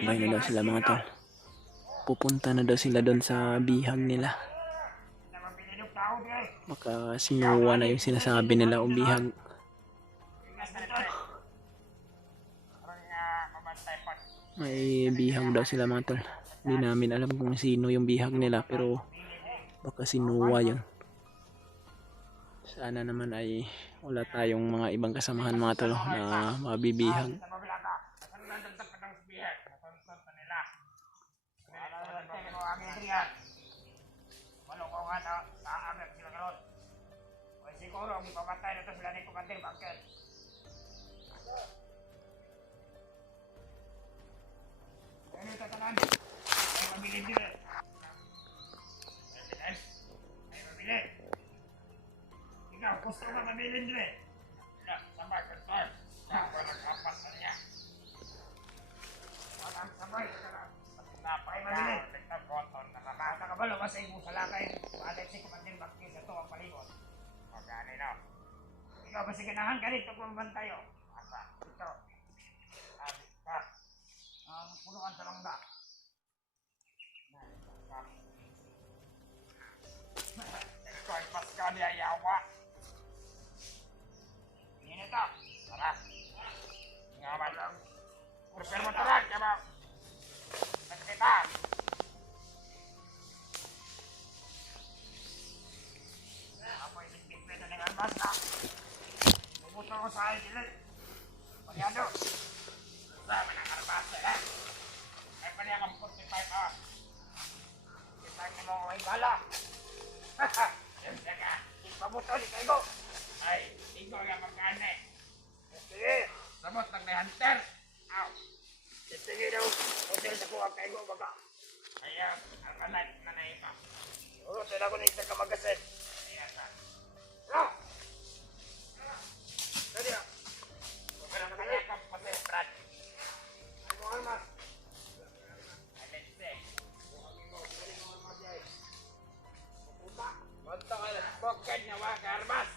Tumakbay na daw sila mga tol. Pupunta na daw sila doon sa bihag nila. Baka sinuwa na yung sinasabi nila o bihag. May bihag daw sila mga tol. Hindi namin alam kung sino yung bihag nila pero baka sinuwa yun. Sana naman ay wala tayong mga ibang kasamahan mga tol na mabibihag. Siguro ang ipapatay na ito sila ni Kumandir Bangkel. Ano ito tanan? Ay mabilin din eh. Ay mabilin. Ikaw, gusto ka mabilin din eh. Sabay, pastor. Sabay, nagkapas na niya. Walang sabay. Napay mabilin. Nakabalo ba sa imo sa lakay? Balik si Kumandir Bangkel sa ito ang palibot. Magkano na? Ikaw ba siginahan ka rito kung bantayo? Asa? Ito. Abit ka. Ang punuan sa langga. Ito ay paska di ayawa. Ini ito. Tara. Ngaman lang. Kurser mo tara. Kaya nagkita. Basta. Bumuto ko sa akin nila. Pagyado. Sabi ng arbas nila. Ay pala ang 45 ah. 45 na mga bala. Haha. Yan ka. Ipabuto ni kayo. Ay, ikaw yung magkane. Sige. Sabot lang na hunter. Aw. Sige daw. Hotel sa kuha kayo baga. Ayan. Ang kanay pa. Oo, sila ko na isang kamagasin. Ayan ka. No! Dali ah. Huwag ka na nakayakap pati, Brad. Ay mo almas. Ay let's say. Dali mo almas yay. Pupunta. Banta ka lang. Bukad niya wag armas.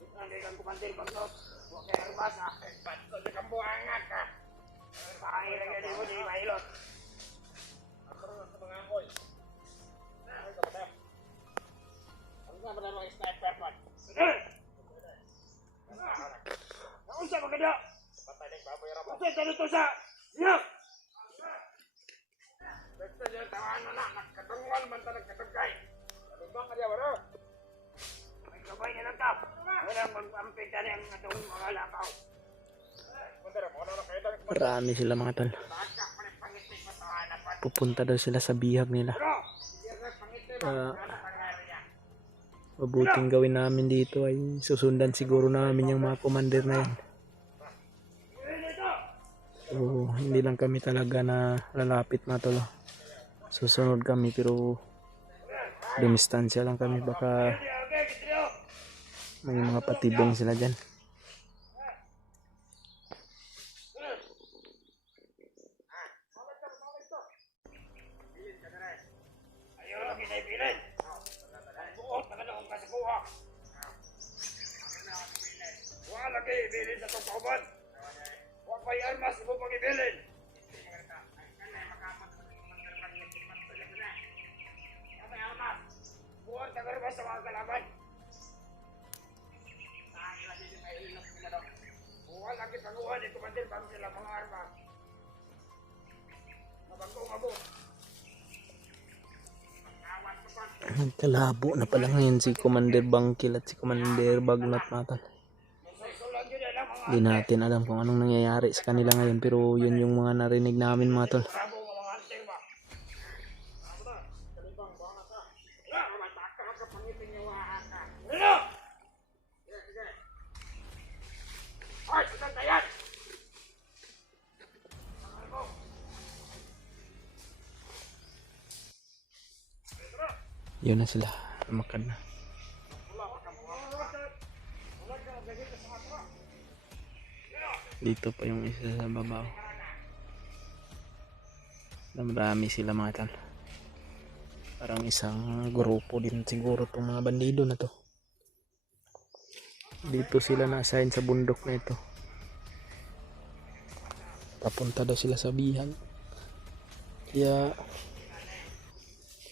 Hindi kang kumandir bagsot. Huwag kay armas ah. Bato niya kang buhanga ka. Bahay lang yan mo di mahilot. Ako rin sa mga akoy. Ay kapatid. Ano ba naman yung sniper pod? Sige! Naunsa ko kada? Patay na yung baboy rapo. Patay ka nito sa... Siyak! Basta dyan tawaan mo na. Nagkadungwal man ta nagkadugay. Nagkadungwal ka diya ba na? May kabay na lang ka. Walang mag-ampig ka niyang atong mga lakaw. Marami sila mga tol. Pupunta daw sila sa bihag nila. Mabuting gawin namin dito ay susundan siguro namin yung mga commander na yan. So, hindi lang kami talaga na lalapit na tol. Susunod kami pero dumistansya lang kami, baka may mga patibong sila dyan. Ibilin sa itong kauban. Huwag may armas, mo pang ibilin. May armas. Buwan sa armas sa mga kalaban. Buwan lagi panguhan ni Kumandir bago sila mga armas. Mabagong abo. Nagkalabo na pala ngayon si Commander Bangkil at si Commander Bagnat mga tol. Hindi natin alam kung anong nangyayari sa kanila ngayon pero yun yung mga narinig namin mga tol. Yun na sila, lumakad na. Dito pa yung isa sa babaw. Marami sila mga tol. Parang isang grupo din siguro itong mga bandido na to. Dito sila na-assign sa bundok na ito. Papunta daw sila sa bihag. Kaya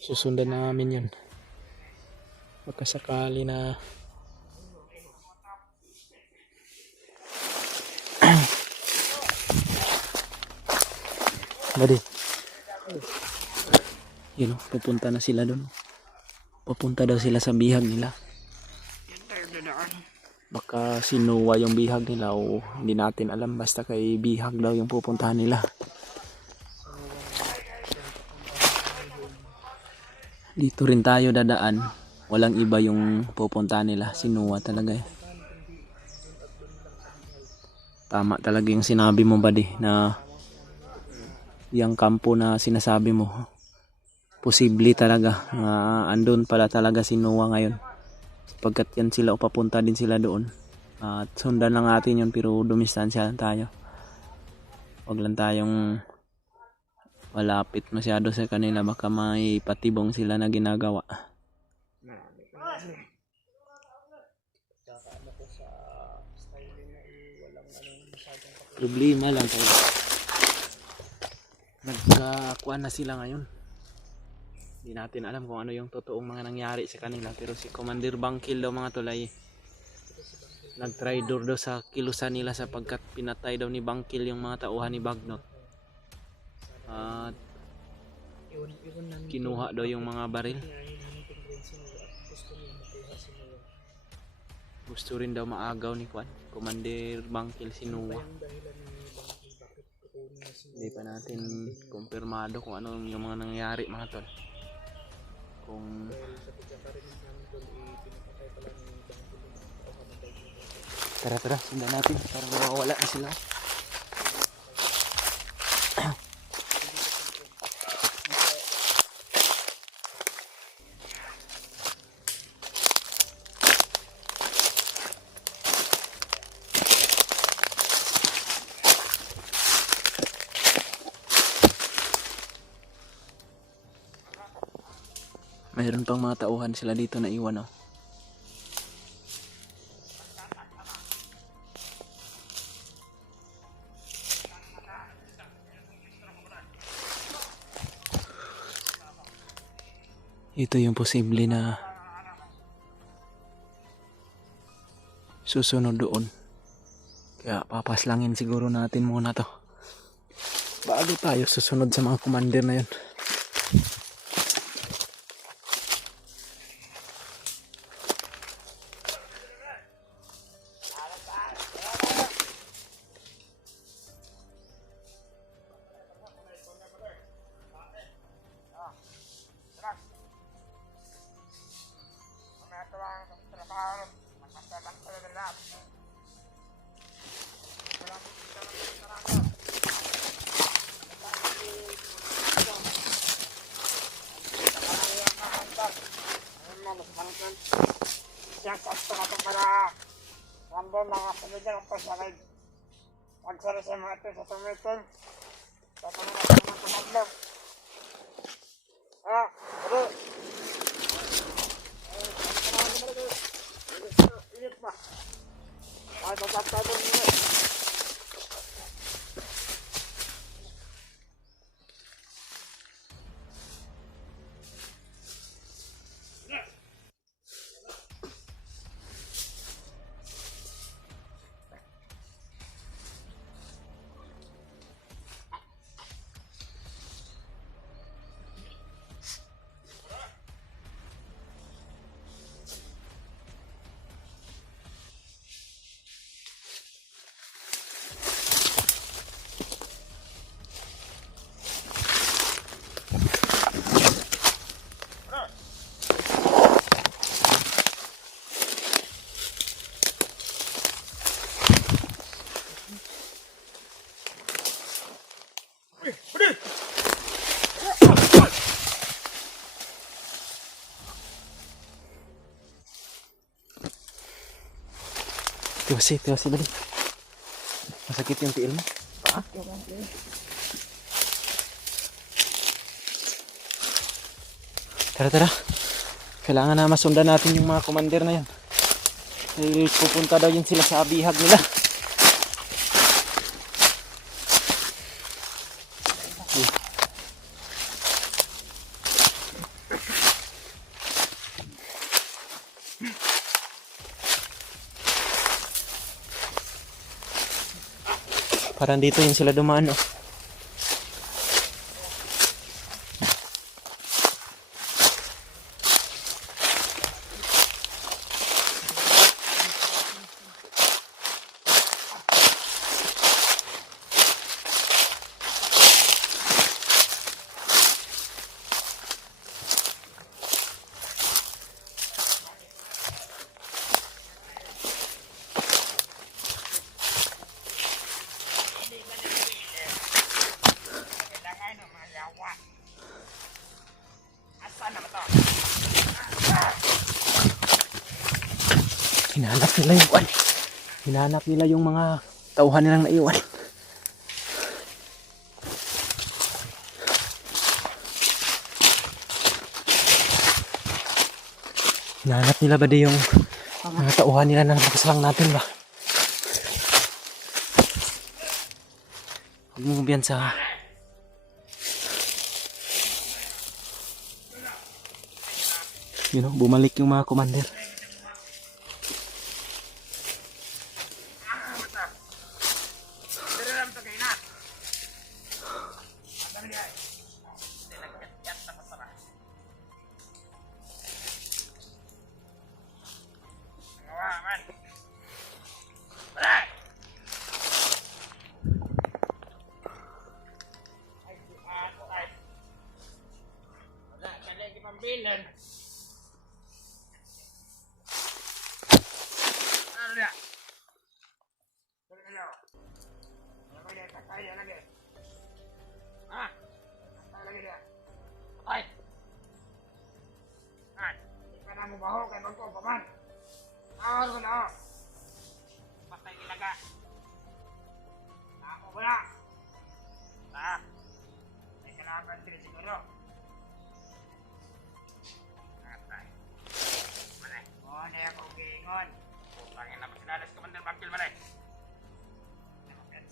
susundan namin yun. Baka sakali na Buddy. Yun o, pupunta na sila doon. Papunta daw sila sa bihag nila. Baka sinuwa yung bihag nila o hindi natin alam. Basta kay bihag daw yung pupuntahan nila. Dito rin tayo dadaan. Walang iba yung pupuntahan nila. Sinuwa talaga eh. Tama talaga yung sinabi mo, buddy, na yung kampo na sinasabi mo, posible talaga na andun pala talaga si Noah ngayon, sapagkat yan sila o papunta din sila doon, at sundan lang natin yun, pero dumistansya lang tayo, wag lang tayong malapit masyado sa kanila, baka may patibong sila na ginagawa. Problema lang talaga, nagkakuan na sila ngayon. Hindi natin alam kung ano yung totoong mga nangyari sa kanila, pero si Commander Bangkil daw mga tulay, nag-traitor daw sa kilusan nila sapagkat pinatay daw ni Bangkil yung mga tauhan ni Bagnot, at kinuha daw yung mga baril. Gusto rin daw maagaw ni Commander Bangkil si Noah. Hindi pa natin kumpirmado kung ano yung mga nangyari mga tol. Kung tara sundan natin para mawawala na sila. Mayroon pang mga tauhan sila dito na iwan oh. Ito yung posible na susunod doon. Kaya papaslangin siguro natin muna to bago tayo susunod sa mga commander na yun. Yang sakto na ito para random mga pamilya ng pasalay. Magsara sa mga ito sa tumitin. Sa tumitin ng mga tumadlaw. Bro. Init ba? Ay, tataptado nyo. Tiwasi balik. Masakit yung tiil mo? Tara. Kailangan na masundan natin yung mga commander na yan. Dahil pupunta daw yun sila sa bihag nila. Parang dito yun sila dumaan, oh. Kailangan ng mga yawa. Asan naman to? Hinahanap nila yung kwan. Hinahanap nila yung mga tauhan nilang naiwan. Hinahanap nila ba di yung mga tauhan nila na nakasalang natin ba? Huwag mong biyan sa... You know, bumalik yung mga commander. Dali lang to kayo na. Ang dali ay. Nagkat-kat na masama. Ngawa man. Ay! Ay, ay. Wala, kalagi pambilan. Ano na? Dali kayo. Kaya lagi. Ah, lagi dia. Ay. Ay, kana mo baho kay bangko paman. Awal ko na. Patay ilaga. Ako wala. Ah. May kalaban din siguro. Atay. Malay. Oh, na ako giingon. Putangin na masinalas ko man din bakil malay.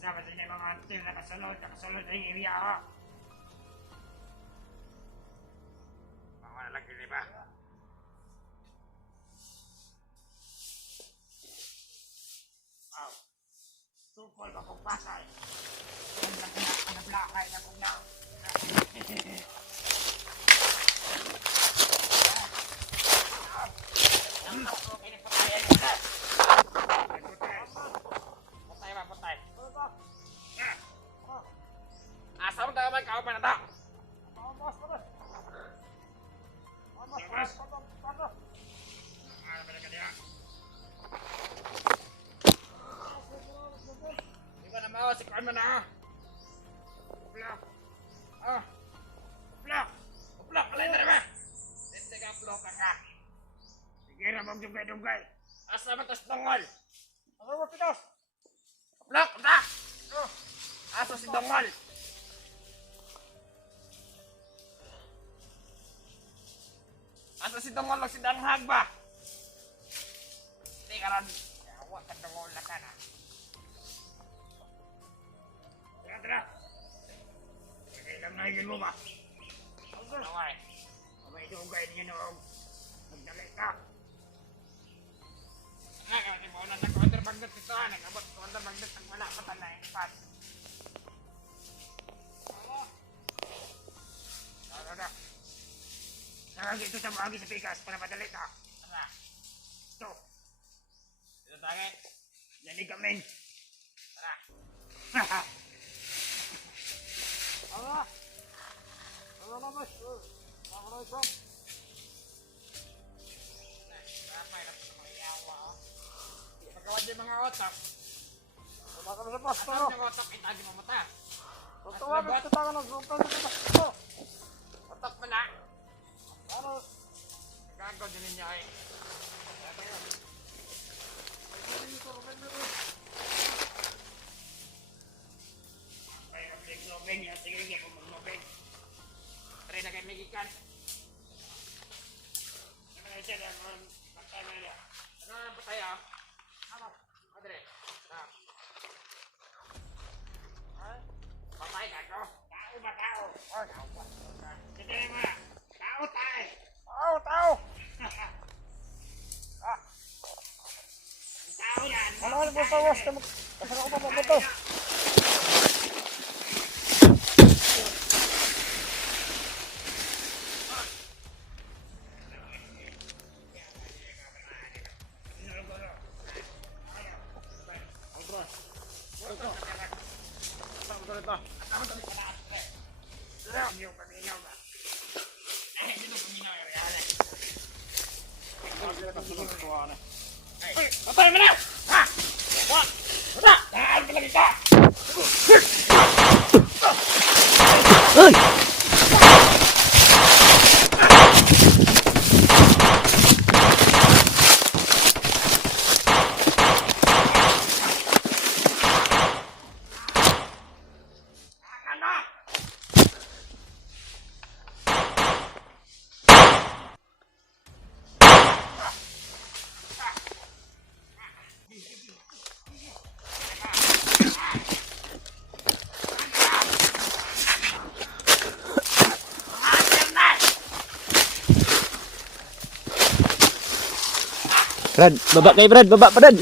Sa kasi niya mga antil nakasunod na yung area ha. Mga nalagi diba? Wow. Supol ba kong pasay? Ang nablakay na kong na. Okay na patayan ko na. Patay ba, patay? Asa mo tayo man kao pa na ta? Vamos. Ano ba na kanya? Di ba na mao si Kuan man na? Uplak. Ah. Uplak. Alay na naman. Let's take a plok ka. Sige na magdugay-dugay. Asa man tas dongol? Ano ba pitos? Uplak. Asa si dongol? Asa si dongol lang si danghag ba? Hindi ka rin. Yawa ka dongol na ka na. Tara. Kailang nahigin mo ba? Okay. Abay dugay niyo noong magdali ka. Kasi mo na nag-counter magnet ito. Nag-abot counter magnet ang wala pa na yung ipat. Tara. Nakagi ito sa bahagi sa pikas para madali ka. Tara. Ito. Ito tangi. Yanig kami. Tara. Haha. Allah. Allah namas. Assalamualaikum. Ramai na po mga yawa. Pagkawad yung mga otak. Wala ka na sa pasto. Atam yung otak, itagi mo mata. Totoo, gusto tayo ng grupo na pasto. Otak mo na. Ano? Nagagaw din ninyo eh. Ay, nag-nobeng yan. Sige, kung mag-nobeng. Try na kayo magikan. Ano na siya lang, patay na niya. Ano na patay ah? Ano? Madre. Patay ka ko? Tao ba tao? Oh, tao ba? Sige mo na. Tao tayo. Tao. Ah. Tao yan. Ano ba bawas ka? Kasama ko pa mabuto. Brad, baba kay Brad, baba Brad.